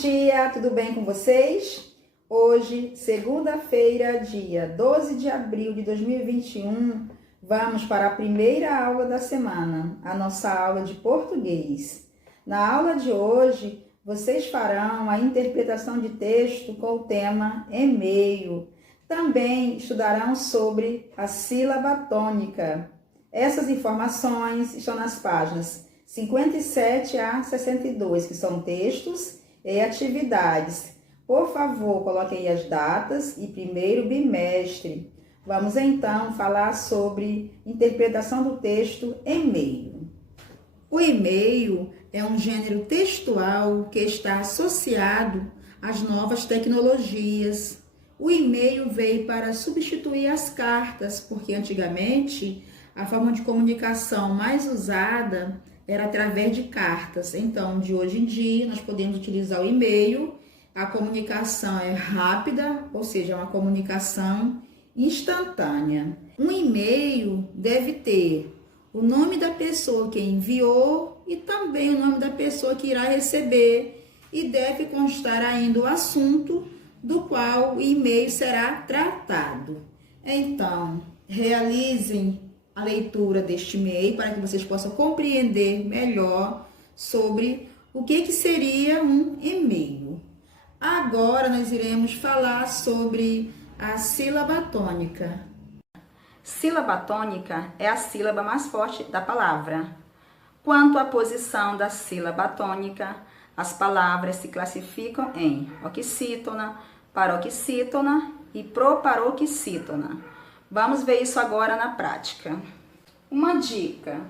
dia, tudo bem com vocês? Hoje, segunda-feira, dia 12 de abril de 2021, vamos para a primeira aula da semana, a nossa aula de português. Na aula de hoje, vocês farão a interpretação de texto com o tema e-mail. Também estudarão sobre a sílaba tônica. Essas informações estão nas páginas 57 a 62, que são textos e atividades. Por favor, coloquem aí as datas e primeiro bimestre. Vamos então falar sobre interpretação do texto e-mail. O e-mail é um gênero textual que está associado às novas tecnologias. O e-mail veio para substituir as cartas, porque antigamente a forma de comunicação mais usada era através de cartas. Então, de hoje em dia, nós podemos utilizar o e-mail. A comunicação é rápida, ou seja, é uma comunicação instantânea. Um e-mail deve ter o nome da pessoa que enviou e também o nome da pessoa que irá receber. E deve constar ainda o assunto do qual o e-mail será tratado. Então, realizem a leitura deste e-mail para que vocês possam compreender melhor sobre o que seria um e-mail. Agora nós iremos falar sobre a sílaba tônica. Sílaba tônica é a sílaba mais forte da palavra. Quanto à posição da sílaba tônica, as palavras se classificam em oxítona, paroxítona e proparoxítona. Vamos ver isso agora na prática. Uma dica,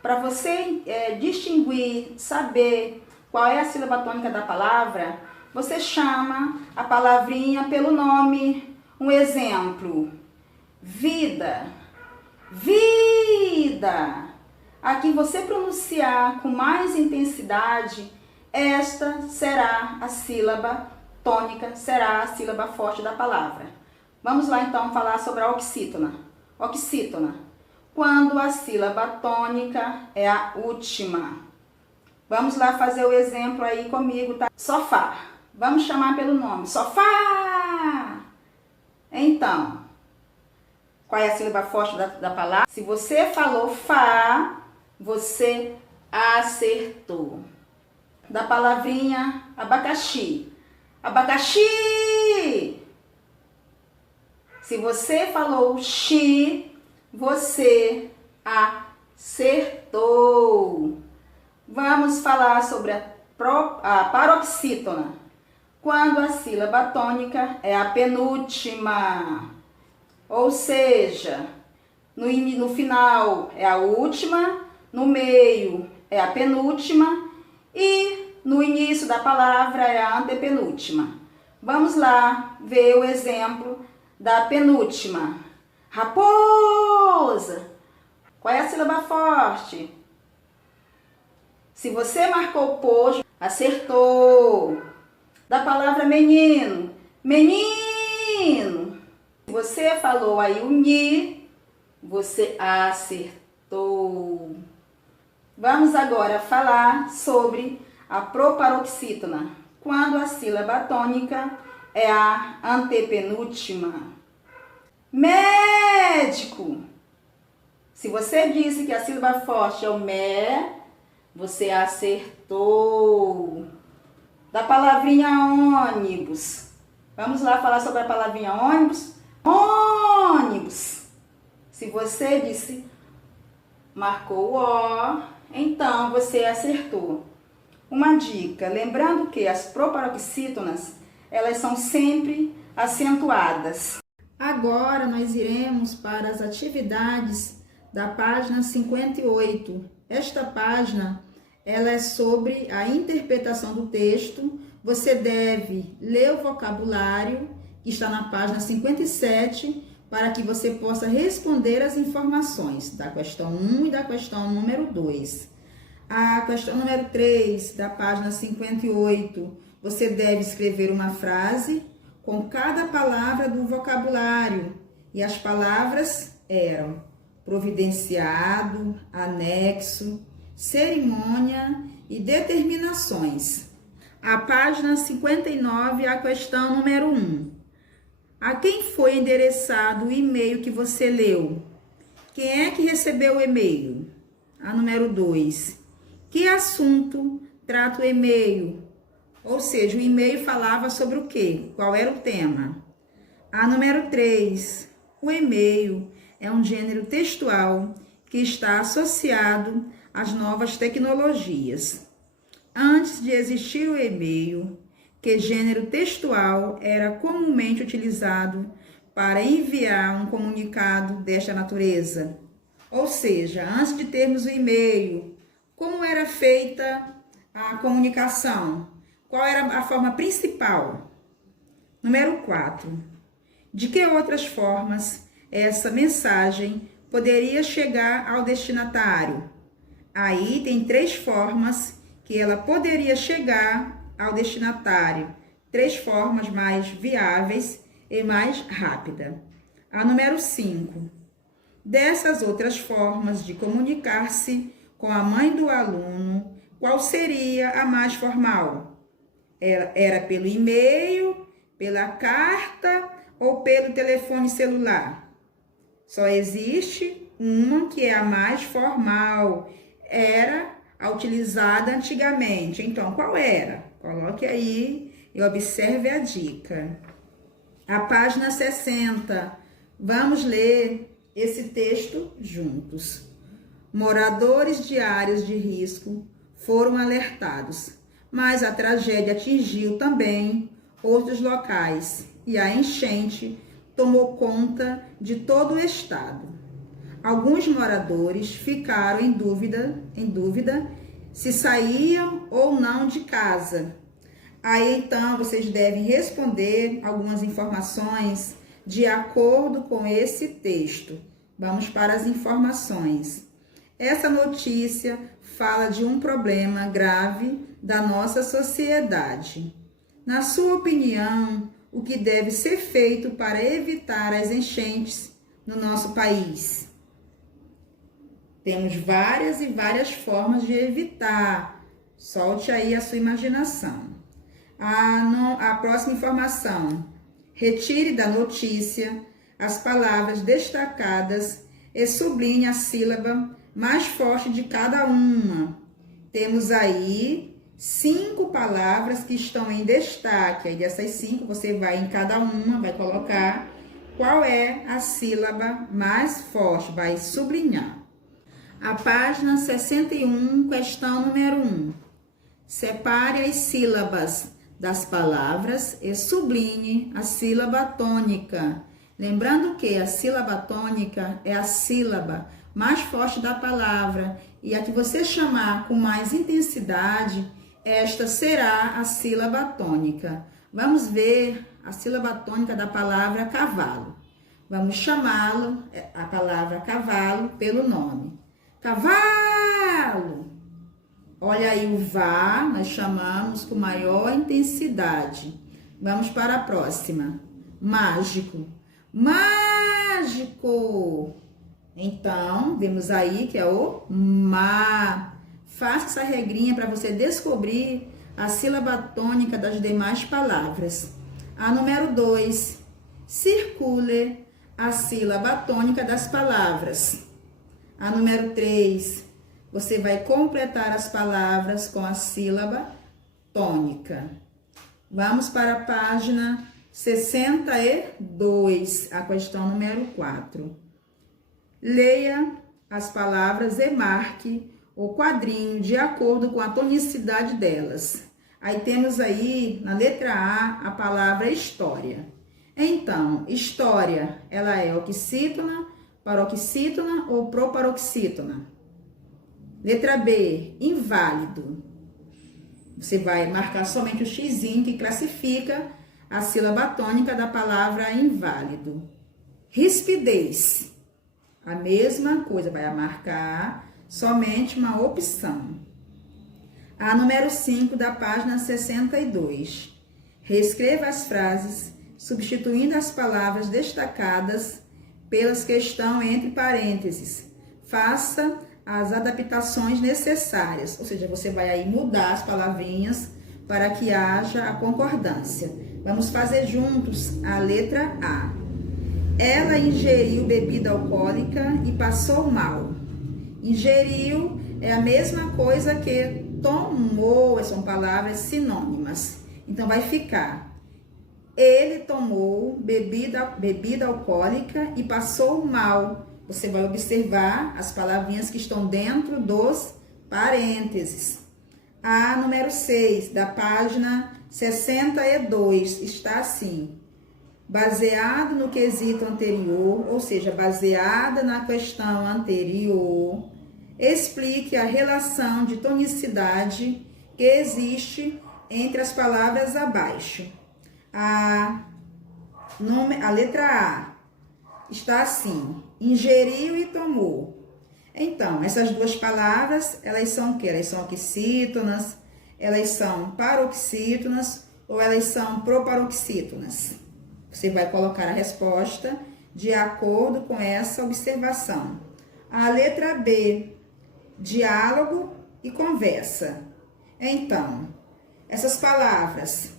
para você distinguir, saber qual é a sílaba tônica da palavra, você chama a palavrinha pelo nome. Um exemplo, vida, vida. Aqui você pronunciar com mais intensidade, esta será a sílaba tônica, será a sílaba forte da palavra. Vamos lá então falar sobre a oxítona. Oxítona, quando a sílaba tônica é a última. Vamos lá fazer o exemplo aí comigo, tá? Sofá. Vamos chamar pelo nome. Sofá! Então, qual é a sílaba forte da palavra? Se você falou fá, você acertou. Da palavrinha abacaxi. Abacaxi! Se você falou xi, você acertou. Vamos falar sobre a paroxítona. Quando a sílaba tônica é a penúltima. Ou seja, no final é a última, no meio é a penúltima e no início da palavra é a antepenúltima. Vamos lá ver o exemplo da penúltima. Raposa. Qual é a sílaba forte? Se você marcou pojo, acertou. Da palavra menino. Menino. Se você falou aí o ni, você acertou. Vamos agora falar sobre a proparoxítona. Quando a sílaba tônica é a antepenúltima. Médico. Se você disse que a sílaba forte é o mé, você acertou. Da palavrinha ônibus. Vamos lá falar sobre a palavrinha ônibus. Ônibus. Se você disse, marcou o ó, então você acertou. Uma dica, lembrando que as proparoxítonas, elas são sempre acentuadas. Agora nós iremos para as atividades da página 58. Esta página ela é sobre a interpretação do texto. Você deve ler o vocabulário que está na página 57 para que você possa responder as informações da questão 1 e da questão número 2. A questão número 3 da página 58, você deve escrever uma frase com cada palavra do vocabulário. E as palavras eram providenciado, anexo, cerimônia e determinações. A página 59, a questão número 1. A quem foi endereçado o e-mail que você leu? Quem é que recebeu o e-mail? A número 2. Que assunto trata o e-mail? Ou seja, o e-mail falava sobre o quê? Qual era o tema? A número 3. O e-mail é um gênero textual que está associado às novas tecnologias. Antes de existir o e-mail, que gênero textual era comumente utilizado para enviar um comunicado desta natureza? Ou seja, antes de termos o e-mail, como era feita a comunicação? Qual era a forma principal? Número 4. De que outras formas essa mensagem poderia chegar ao destinatário? Aí tem 3 formas que ela poderia chegar ao destinatário. 3 formas mais viáveis e mais rápida. A número 5. Dessas outras formas de comunicar-se com a mãe do aluno, qual seria a mais formal? Era pelo e-mail, pela carta ou pelo telefone celular? Só existe uma que é a mais formal. Era a utilizada antigamente. Então, qual era? Coloque aí e observe a dica. A página 60. Vamos ler esse texto juntos. Moradores de áreas de risco foram alertados, mas a tragédia atingiu também outros locais e a enchente tomou conta de todo o estado. Alguns moradores ficaram em dúvida se saíam ou não de casa. Aí então vocês devem responder algumas informações de acordo com esse texto. Vamos para as informações. Essa notícia fala de um problema grave da nossa sociedade. Na sua opinião, o que deve ser feito para evitar as enchentes no nosso país? Temos várias e várias formas de evitar. Solte aí a sua imaginação. A próxima informação. Retire da notícia as palavras destacadas e sublinhe a sílaba mais forte de cada uma. Temos aí 5 palavras que estão em destaque. Aí dessas 5, você vai em cada uma, vai colocar qual é a sílaba mais forte, vai sublinhar. A página 61, questão número 1. Separe as sílabas das palavras e sublinhe a sílaba tônica. Lembrando que a sílaba tônica é a sílaba mais forte da palavra e a que você chamar com mais intensidade, esta será a sílaba tônica. Vamos ver a sílaba tônica da palavra cavalo. Vamos chamá-lo, a palavra cavalo, pelo nome. Cavalo! Olha aí o vá, nós chamamos com maior intensidade. Vamos para a próxima. Mágico. Mágico! Então, vemos aí que é o má. Faça essa regrinha para você descobrir a sílaba tônica das demais palavras. A número 2. Circule a sílaba tônica das palavras. A número 3. Você vai completar as palavras com a sílaba tônica. Vamos para a página 62, a questão número 4. Leia as palavras e marque o quadrinho de acordo com a tonicidade delas. Aí temos aí, na letra A, a palavra história. Então, história, ela é oxítona, paroxítona ou proparoxítona? Letra B, inválido. Você vai marcar somente o xizinho que classifica a sílaba tônica da palavra inválido. Rispidez. A mesma coisa, vai marcar somente uma opção. A número 5 da página 62. Reescreva as frases, substituindo as palavras destacadas pelas que estão entre parênteses. Faça as adaptações necessárias, ou seja, você vai aí mudar as palavrinhas para que haja a concordância. Vamos fazer juntos a letra A. Ela ingeriu bebida alcoólica e passou mal. Ingeriu é a mesma coisa que tomou, são palavras sinônimas. Então, vai ficar: ele tomou bebida alcoólica e passou mal. Você vai observar as palavrinhas que estão dentro dos parênteses. A número 6, da página 62, está assim: baseado no quesito anterior, ou seja, baseada na questão anterior, explique a relação de tonicidade que existe entre as palavras abaixo. A letra A está assim: ingeriu e tomou. Então, essas duas palavras, elas são o quê? Elas são oxítonas, elas são paroxítonas ou elas são proparoxítonas? Você vai colocar a resposta de acordo com essa observação. A letra B, diálogo e conversa. Então, essas palavras,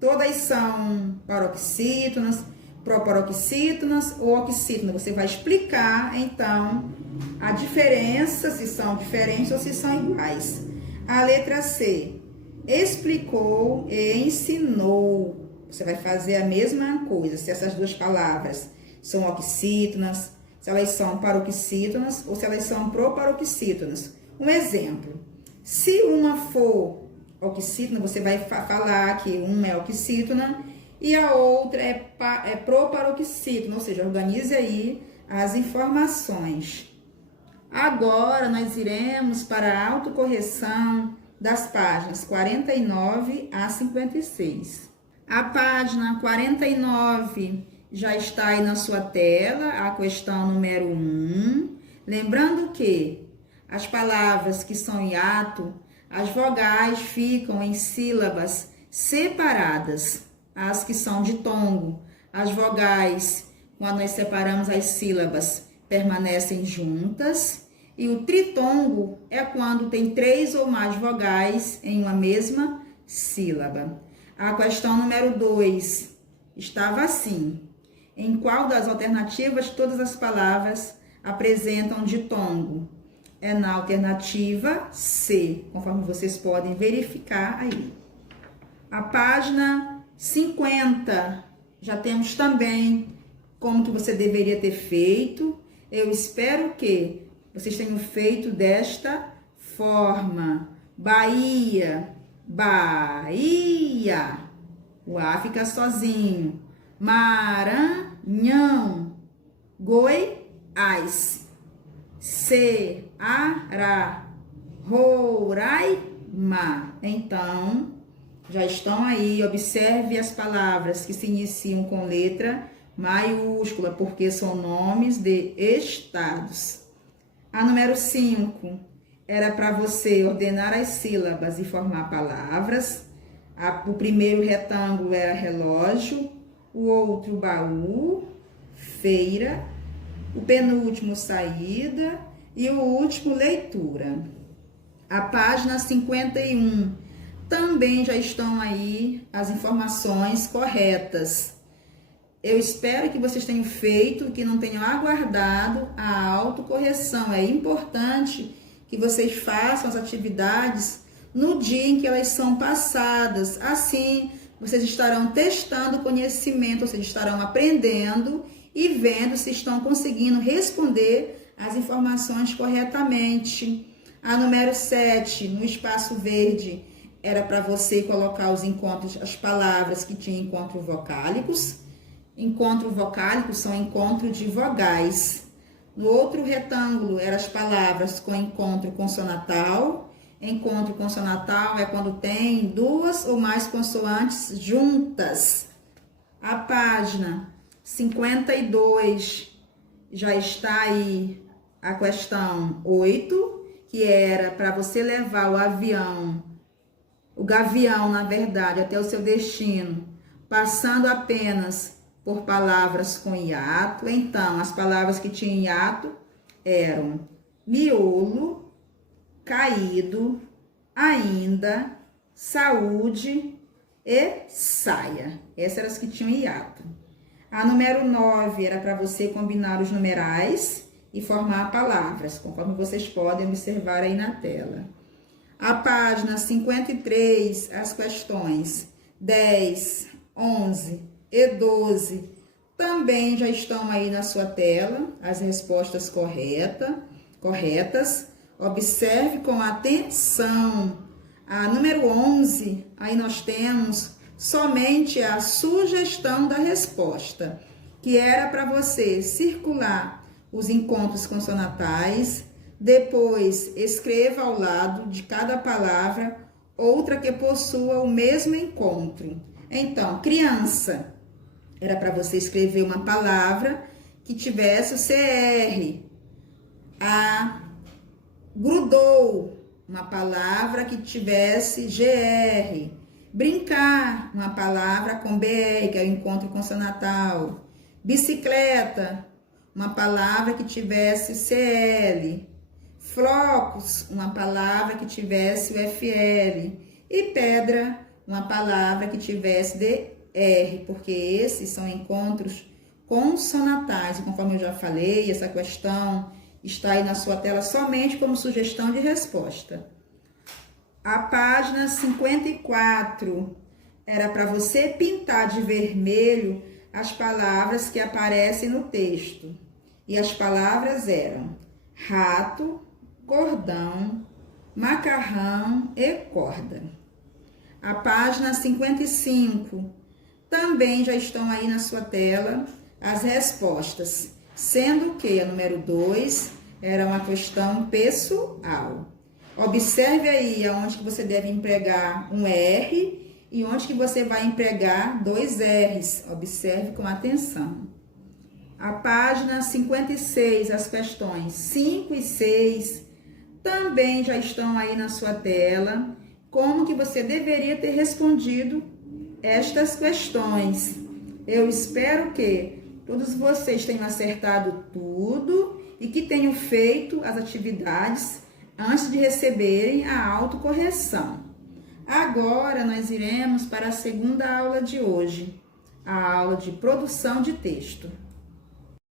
todas são paroxítonas, proparoxítonas ou oxítonas. Você vai explicar, então, a diferença, se são diferentes ou se são iguais. A letra C, explicou e ensinou. Você vai fazer a mesma coisa, se essas duas palavras são oxítonas, se elas são paroxítonas ou se elas são proparoxítonas. Um exemplo: se uma for oxítona, você vai falar que uma é oxítona e a outra é proparoxítona, ou seja, organize aí as informações. Agora, nós iremos para a autocorreção das páginas 49 a 56. A página 49 já está aí na sua tela, a questão número 1. Lembrando que as palavras que são em hiato, as vogais ficam em sílabas separadas. As que são de tongo, as vogais, quando nós separamos as sílabas, permanecem juntas. E o tritongo é quando tem 3 ou mais vogais em uma mesma sílaba. A questão número 2 estava assim: em qual das alternativas todas as palavras apresentam ditongo? É na alternativa C, conforme vocês podem verificar aí. A página 50, já temos também como que você deveria ter feito. Eu espero que vocês tenham feito desta forma: Bahia, Bahia, o A fica sozinho. Maranhão, Goiás, Ceará, Roraima. Então, já estão aí. Observe as palavras que se iniciam com letra maiúscula, porque são nomes de estados. A número 5 era para você ordenar as sílabas e formar palavras. O primeiro retângulo era relógio, o outro baú, feira, o penúltimo saída e o último leitura. A página 51 também já estão aí as informações corretas. Eu espero que vocês tenham feito, que não tenham aguardado a autocorreção. É importante que vocês façam as atividades no dia em que elas são passadas. Assim, vocês estarão testando o conhecimento, vocês estarão aprendendo e vendo se estão conseguindo responder as informações corretamente. A número 7, no espaço verde, era para você colocar os encontros, as palavras que tinham encontros vocálicos. Encontro vocálico são encontro de vogais. No outro retângulo, eram as palavras com encontro consonantal. Encontro consonantal é quando tem 2 ou mais consoantes juntas. A página 52 já está aí a questão 8, que era para você levar o gavião, na verdade, até o seu destino, passando apenas por palavras com hiato. Então, as palavras que tinham hiato eram miolo, caído, ainda, saúde e saia. Essas eram as que tinham hiato. A número 9 era para você combinar os numerais e formar palavras, conforme vocês podem observar aí na tela. A página 53, as questões 10, 11 e 12 também já estão aí na sua tela, as respostas corretas. Observe com atenção. A número 11, aí nós temos somente a sugestão da resposta, que era para você circular os encontros consonantais, depois escreva ao lado de cada palavra outra que possua o mesmo encontro. Então, criança, era para você escrever uma palavra que tivesse o CR. Grudou, uma palavra que tivesse GR. Brincar, uma palavra com BR, que é o encontro consonantal. Bicicleta, uma palavra que tivesse CL. Flocos, uma palavra que tivesse o FL. E pedra, uma palavra que tivesse DR, porque esses são encontros consonantais. E conforme eu já falei, essa questão está aí na sua tela somente como sugestão de resposta. A página 54 era para você pintar de vermelho as palavras que aparecem no texto. E as palavras eram rato, cordão, macarrão e corda. A página 55 também já estão aí na sua tela as respostas, sendo que a número 2 era uma questão pessoal. Observe aí aonde que você deve empregar um R e onde que você vai empregar 2 R's. Observe com atenção. A página 56, as questões 5 e 6 também já estão aí na sua tela. Como que você deveria ter respondido estas questões? Eu espero que todos vocês tenham acertado tudo e que tenham feito as atividades antes de receberem a autocorreção. Agora nós iremos para a segunda aula de hoje, a aula de produção de texto.